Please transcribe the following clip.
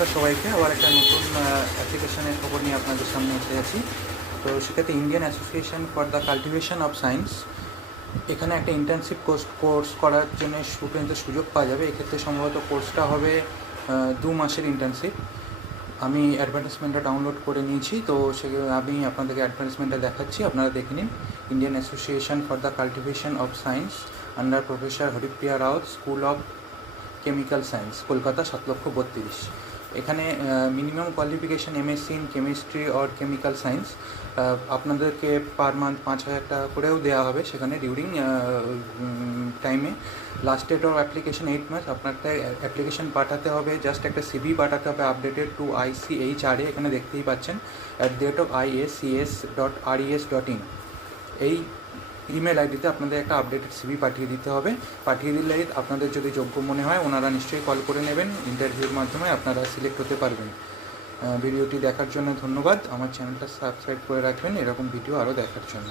নমস্কার সবাইকে। আবার একটা নতুন অ্যাপ্লিকেশনের খবর নিয়ে আপনাদের সামনে এসে গেছি। তো সেক্ষেত্রে Indian association for the cultivation of science, এখানে একটা ইন্টার্নশিপ কোর্স করার জন্য স্টুডেন্টদের সুযোগ পাওয়া যাবে। এক্ষেত্রে সম্ভবত কোর্সটা হবে 2 মাসের ইন্টার্নশিপ। আমি অ্যাডভার্টাইজমেন্টটা ডাউনলোড করে নিয়েছি, তো আমি আপনাদেরকে অ্যাডভার্টাইজমেন্টটা দেখাচ্ছি, আপনারা দেখে নিন। Indian association for the cultivation of science under professor Haripriya Raut, school of chemical science, Kolkata, 7,32,000। এখানে minimum qualification MSc in chemistry or chemical science. আপনাদেরকে পার মান্থ 5,000 টাকা করেও দেওয়া হবে সেখানে ডিউরিং টাইমে। লাস্ট ডেট অফ অ্যাপ্লিকেশন 8 মাস। আপনাকে অ্যাপ্লিকেশন পাঠাতে হবে, জাস্ট একটা সিভি পাঠাতে হবে আপডেটেড টু ICHRA, এখানে দেখতেই পাচ্ছেন @IACS.RES.in। এই ইমেল আইডিতে আপনাদের একটা আপডেটেড সিভি পাঠিয়ে দিতে হবে। পাঠিয়ে দিলে আপনাদের যদি যোগ্য মনে হয় ওনারা নিশ্চয়ই কল করে নেবেন। ইন্টারভিউর মাধ্যমে আপনারা সিলেক্ট হতে পারবেন। ভিডিওটি দেখার জন্য ধন্যবাদ। আমার চ্যানেলটা সাবস্ক্রাইব করে রাখবেন এরকম ভিডিও আরও দেখার জন্য।